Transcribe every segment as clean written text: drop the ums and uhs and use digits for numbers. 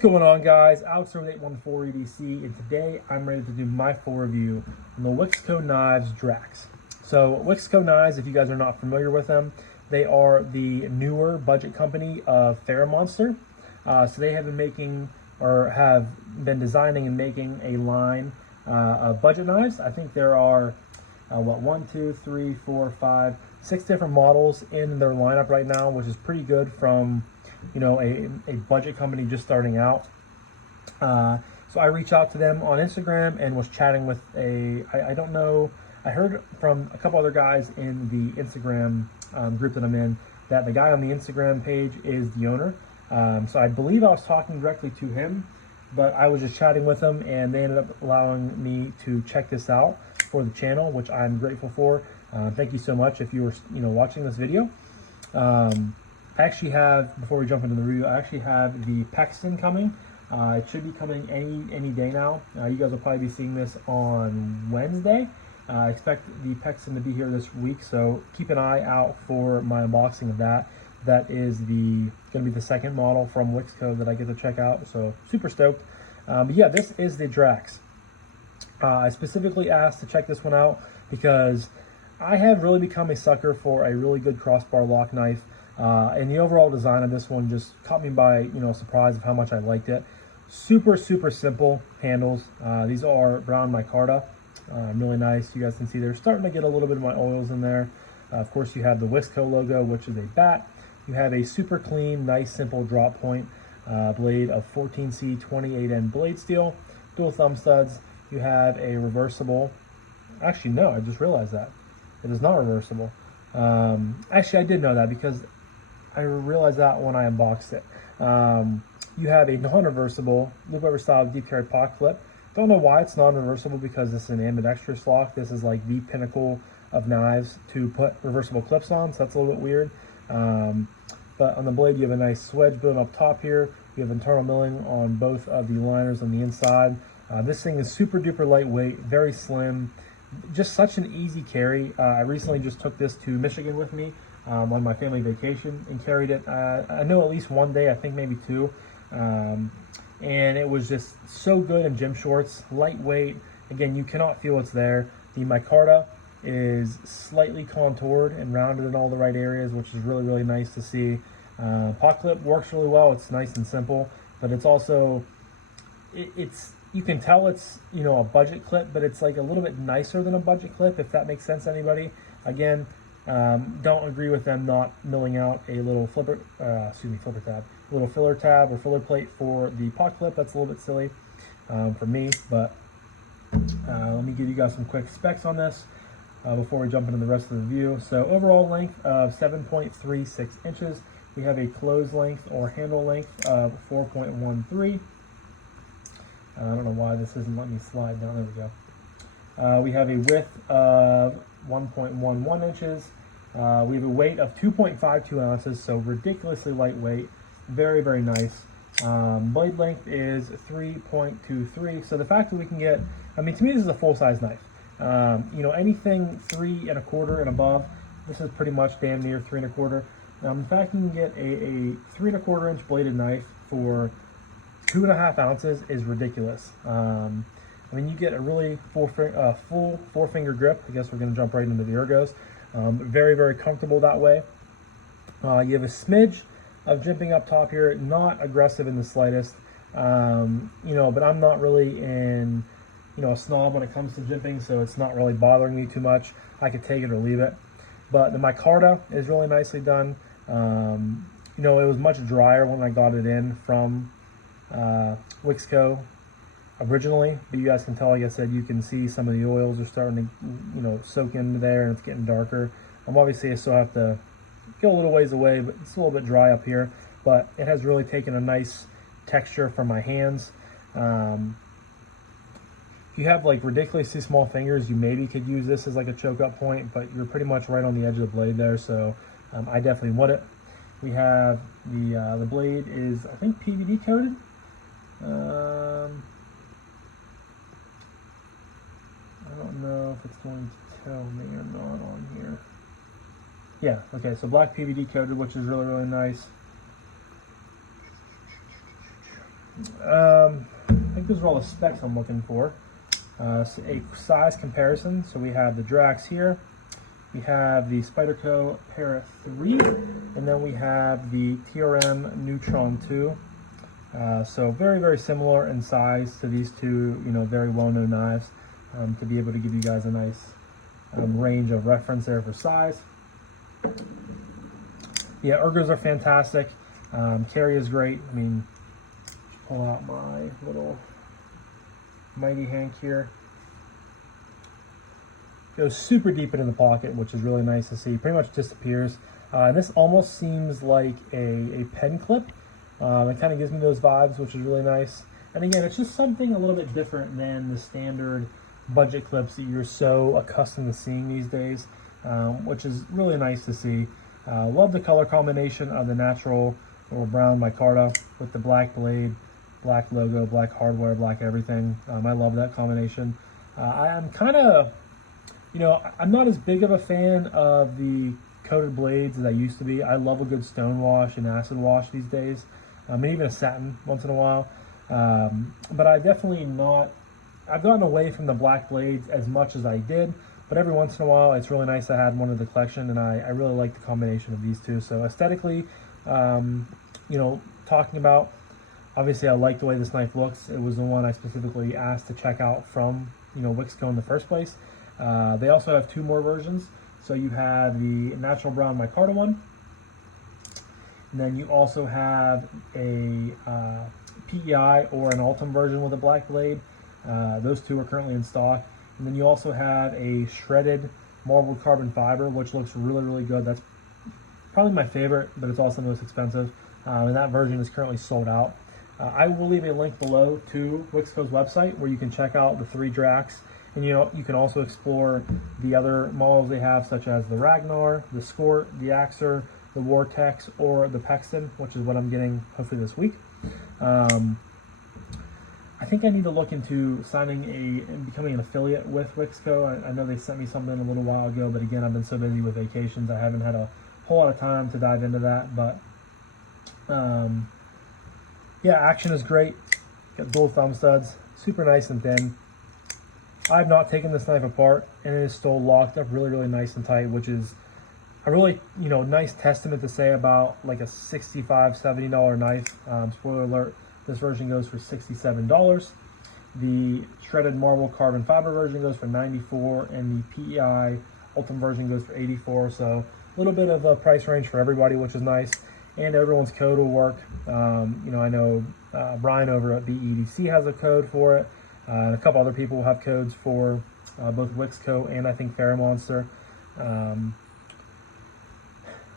What's going on, guys? Alex with 814 EDC, and today I'm ready to do my full review on the Wixco Knives Drax. So Wixco Knives, if you guys are not familiar with them, they are the newer budget company of Monster. So they have been making, or have been designing and making a line of budget knives. I think there are, 6 different models in their lineup right now, which is pretty good from, a budget company just starting out. So I reached out to them on Instagram and was chatting with I don't know, I heard from a couple other guys in the Instagram group that I'm in that the guy on the Instagram page is the owner. So I believe I was talking directly to him, but I was just chatting with them and they ended up allowing me to check this out for the channel, which I'm grateful for. Thank you so much if you were watching this video. I actually have, before we jump into the review, I actually have the Pexton coming. It should be coming any day now. You guys will probably be seeing this on Wednesday. I expect the Pexton to be here this week, so keep an eye out for my unboxing of that. That is going to be the second model from Wixco that I get to check out, so super stoked. But yeah, this is the Drax. I specifically asked to check this one out because I have really become a sucker for a really good crossbar lock knife. And the overall design of this one just caught me by, surprise of how much I liked it. Super simple handles. These are brown micarta. Really nice. You guys can see they're starting to get a little bit of my oils in there. Of course, you have the Wixco logo, which is a bat. You have a super clean, nice, simple drop point blade of 14C 28N blade steel, dual thumb studs. You have a reversible. Actually, no, I just realized that. It is not reversible. Actually, I did know that because I realized that when I unboxed it. You have a non-reversible loop over style deep carry pocket clip. Don't know why it's non-reversible because this is an ambidextrous lock. This is like the pinnacle of knives to put reversible clips on, so that's a little bit weird. But on the blade, you have a nice swedge built up top here. You have internal milling on both of the liners on the inside. This thing is super duper lightweight, very slim. Just such an easy carry. I recently just took this to Michigan with me on my family vacation and carried it. I know at least one day, I think maybe two. And it was just so good in gym shorts, lightweight. Again, you cannot feel it's there. The micarta is slightly contoured and rounded in all the right areas, which is really nice to see. Pocket clip works really well. It's nice and simple, but it's also, you can tell it's, a budget clip, but it's like a little bit nicer than a budget clip, if that makes sense to anybody. Again, don't agree with them not milling out a little filler tab or filler plate for the pot clip. That's a little bit silly for me, but let me give you guys some quick specs on this before we jump into the rest of the review. So overall length of 7.36 inches. We have a close length or handle length of 4.13. I don't know why this isn't letting me slide down. There we go. We have a width of 1.11 inches. We have a weight of 2.52 ounces, so ridiculously lightweight. Very nice. Blade length is 3.23. So the fact that we can get, to me this is a full-size knife. Anything 3 1/4 and above, this is pretty much damn near 3 1/4. The fact you can get a 3 1/4 inch bladed knife for 2.5 ounces is ridiculous. You get a really full 4-finger grip. I guess we're going to jump right into the ergos. Very comfortable that way. You have a smidge of jimping up top here, not aggressive in the slightest. But I'm not really a snob when it comes to jimping, so it's not really bothering me too much. I could take it or leave it. But the micarta is really nicely done. It was much drier when I got it in from Wixco originally, but you guys can tell, like I said, you can see some of the oils are starting to soak into there and it's getting darker. Obviously I still have to go a little ways away, but it's a little bit dry up here, but it has really taken a nice texture from my hands. If you have like ridiculously small fingers, you maybe could use this as like a choke up point, but you're pretty much right on the edge of the blade there, so I definitely want it. We have the blade is, I think, PVD coated. I don't know if it's going to tell me or not on here. Yeah, okay, so black PVD coated, which is really nice. I think those are all the specs I'm looking for. So a size comparison. So we have the Drax here. We have the Spyderco Para 3, and then we have the TRM Neutron 2. So very, very similar in size to these two, very well-known knives, to be able to give you guys a nice range of reference there for size. Yeah, ergos are fantastic. Carry is great. I mean, pull out my little mighty Hank here. Goes super deep into the pocket, which is really nice to see. Pretty much disappears. And this almost seems like a pen clip. It kind of gives me those vibes, which is really nice. And again, it's just something a little bit different than the standard budget clips that you're so accustomed to seeing these days, which is really nice to see. Love the color combination of the natural or brown micarta with the black blade, black logo, black hardware, black everything. I love that combination. I'm kind of, I'm not as big of a fan of the coated blades as I used to be. I love a good stone wash and acid wash these days, and even a satin once in a while. But I've gotten away from the black blades as much as I did, but every once in a while it's really nice to have one in the collection, and I really like the combination of these two. So aesthetically, talking about, obviously I like the way this knife looks. It was the one I specifically asked to check out from Wixco in the first place. They also have two more versions. So you have the natural brown micarta one, and then you also have a PEI or an Ultim version with a black blade. Those two are currently in stock. And then you also have a shredded marbled carbon fiber, which looks really, really good. That's probably my favorite, but it's also the most expensive. And that version is currently sold out. I will leave a link below to Wixco's website where you can check out the 3 Drax. And you can also explore the other models they have, such as the Ragnar, the Skort, the Axer, the Vortex, or the Pexton, which is what I'm getting hopefully this week. I think I need to look into signing and becoming an affiliate with Wixco. I know they sent me something a little while ago, but again, I've been so busy with vacations, I haven't had a whole lot of time to dive into that. But yeah, action is great. Got dual thumb studs, super nice and thin. I've not taken this knife apart, and it is still locked up really, really nice and tight, which is a really, nice testament to say about like a $65, $70 knife. Spoiler alert, this version goes for $67. The shredded marble carbon fiber version goes for $94, and the PEI Ultim version goes for $84. So a little bit of a price range for everybody, which is nice. And everyone's code will work. I know Brian over at BEDC has a code for it. And a couple other people have codes for both Wixco and I think Monster.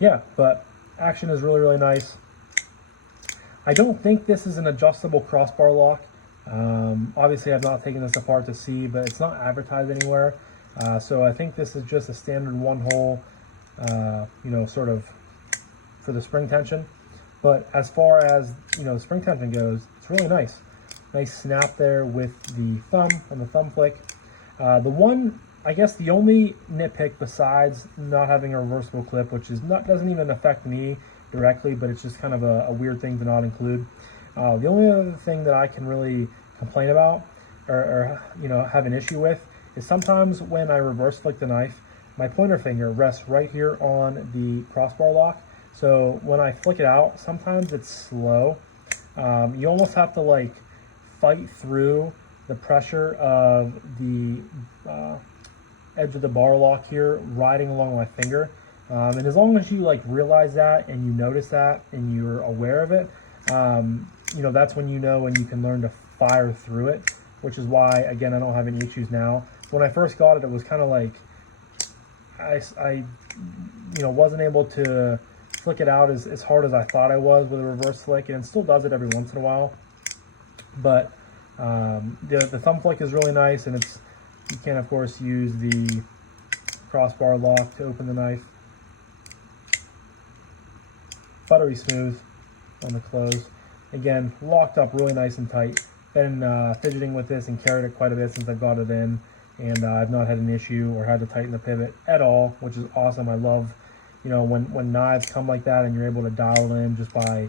Yeah, but action is really, really nice. I don't think this is an adjustable crossbar lock. Obviously, I've not taken this apart to see, but it's not advertised anywhere. So I think this is just a standard one-hole, sort of for the spring tension. But as far as, the spring tension goes, it's really nice. Nice snap there with the thumb on the thumb flick. The only nitpick besides not having a reversible clip, which doesn't even affect me directly, but it's just kind of a weird thing to not include. The only other thing that I can really complain about or have an issue with is sometimes when I reverse flick the knife, my pointer finger rests right here on the crossbar lock. So when I flick it out, sometimes it's slow. You almost have to fight through the pressure of the edge of the bar lock here riding along my finger. And as long as you realize that and you notice that and you're aware of it, that's when when you can learn to fire through it, which is why, again, I don't have any issues now. When I first got it, it was kind of like I wasn't able to flick it out as hard as I thought I was with a reverse flick, and it still does it every once in a while. But the thumb flick is really nice, and you can of course use the crossbar lock to open the knife. Buttery smooth on the close. Again, locked up really nice and tight. Been fidgeting with this and carried it quite a bit since I got it in, and I've not had an issue or had to tighten the pivot at all, which is awesome. I love when knives come like that and you're able to dial it in just by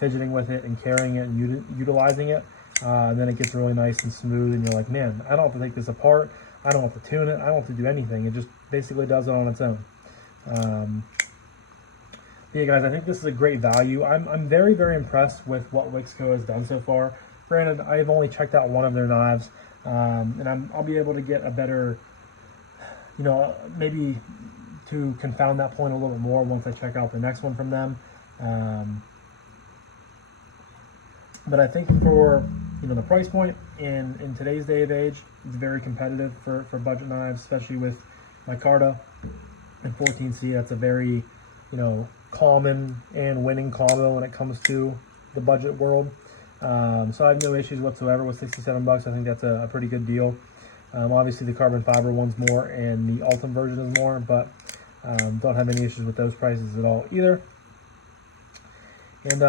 fidgeting with it and carrying it and utilizing it. And then it gets really nice and smooth, and you're like, man, I don't have to take this apart. I don't have to tune it. I don't have to do anything. It just basically does it on its own. Yeah, guys, I think this is a great value. I'm very, very impressed with what Wixco has done so far. Granted, I've only checked out one of their knives, and I'll be able to get a better, maybe to confound that point a little bit more once I check out the next one from them. But I think for the price point in today's day of age, it's very competitive for budget knives, especially with micarta and 14C. That's a very common and winning combo when it comes to the budget world. So I have no issues whatsoever with $67. I think that's a pretty good deal. Obviously the carbon fiber one's more and the Ultim version is more, but don't have any issues with those prices at all either. And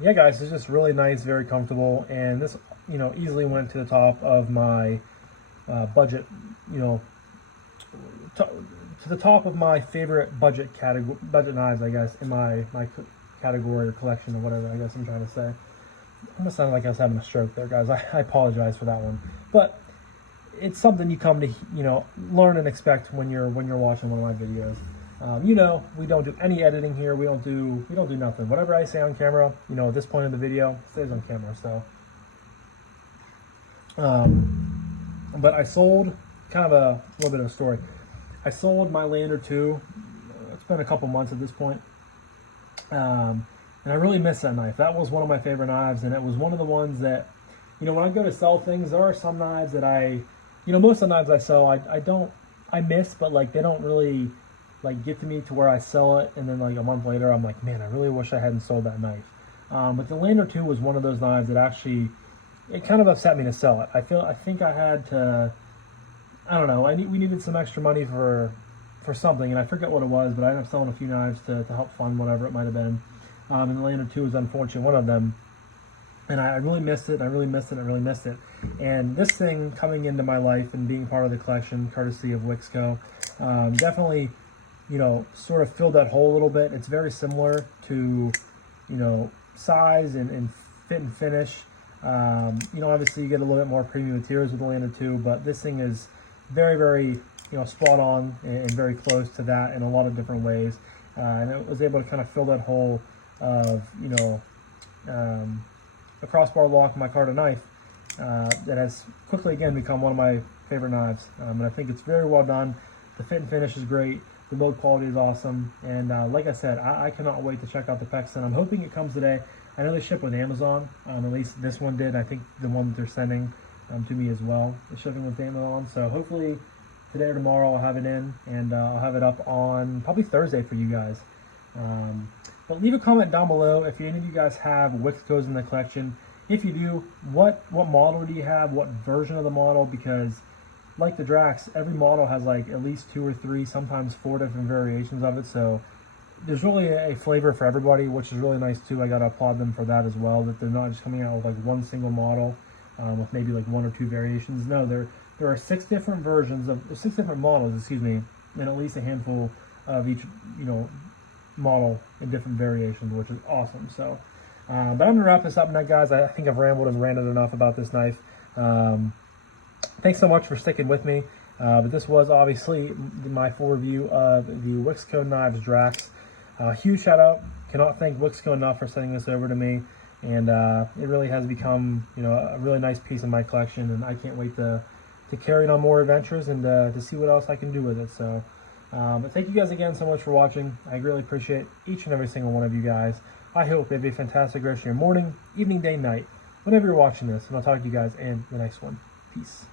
yeah, guys, it's just really nice, very comfortable, and this easily went to the top of my budget, to the top of my favorite budget knives, I guess, in my category or collection or whatever I guess I'm trying to say. It almost sounded like I was having a stroke there, guys. I apologize for that one, but it's something you come to learn and expect when you're watching one of my videos. We don't do any editing here. We don't do nothing. Whatever I say on camera, at this point in the video, stays on camera. So, but I sold, kind of a little bit of a story. I sold my Lander 2. It's been a couple months at this point. And I really miss that knife. That was one of my favorite knives, and it was one of the ones that, when I go to sell things, there are some knives that most of the knives I sell, I miss, but like they don't really get to me to where I sell it, and then like a month later I'm like, man, I really wish I hadn't sold that knife. But the Lander 2 was one of those knives that actually, it kind of upset me to sell it. I think I had to, I don't know, we needed some extra money for something, and I forget what it was, but I ended up selling a few knives to help fund whatever it might have been. And the Lander 2 was unfortunately one of them. And I really missed it. I really missed it. And this thing coming into my life and being part of the collection, courtesy of Wixco, definitely, sort of filled that hole a little bit. It's very similar to, size and fit and finish. Obviously you get a little bit more premium materials with the Lander 2, but this thing is very, very, spot on and very close to that in a lot of different ways. And it was able to kind of fill that hole of, a crossbar lock micarta knife that has quickly again become one of my favorite knives. And I think it's very well done. The fit and finish is great. The build quality is awesome. And like I said, I cannot wait to check out the Pexton. I'm hoping it comes today. I know they ship with Amazon. At least this one did. I think the one that they're sending to me as well is shipping with Amazon. So hopefully today or tomorrow I'll have it in, and I'll have it up on probably Thursday for you guys. But leave a comment down below if any of you guys have Wixcos in the collection. If you do, what model do you have? What version of the model? Because like the Drax, every model has like at least 2 or 3, sometimes 4 different variations of it. So there's really a flavor for everybody, which is really nice too. I gotta applaud them for that as well, that they're not just coming out with like one single model with maybe like 1 or 2 variations. No, there are 6 different versions of 6 different models, excuse me, and at least a handful of each, model in different variations, which is awesome. So, but I'm gonna wrap this up now, guys. I think I've rambled and ranted enough about this knife. Thanks so much for sticking with me. But this was obviously my full review of the Wixco Knives Drax. Huge shout out. Cannot thank Wixco enough for sending this over to me. And it really has become, a really nice piece of my collection. And I can't wait to carry it on more adventures and to see what else I can do with it. So, but thank you guys again so much for watching. I really appreciate each and every single one of you guys. I hope you have a fantastic rest of your morning, evening, day, night, whenever you're watching this. And I'll talk to you guys in the next one. Peace.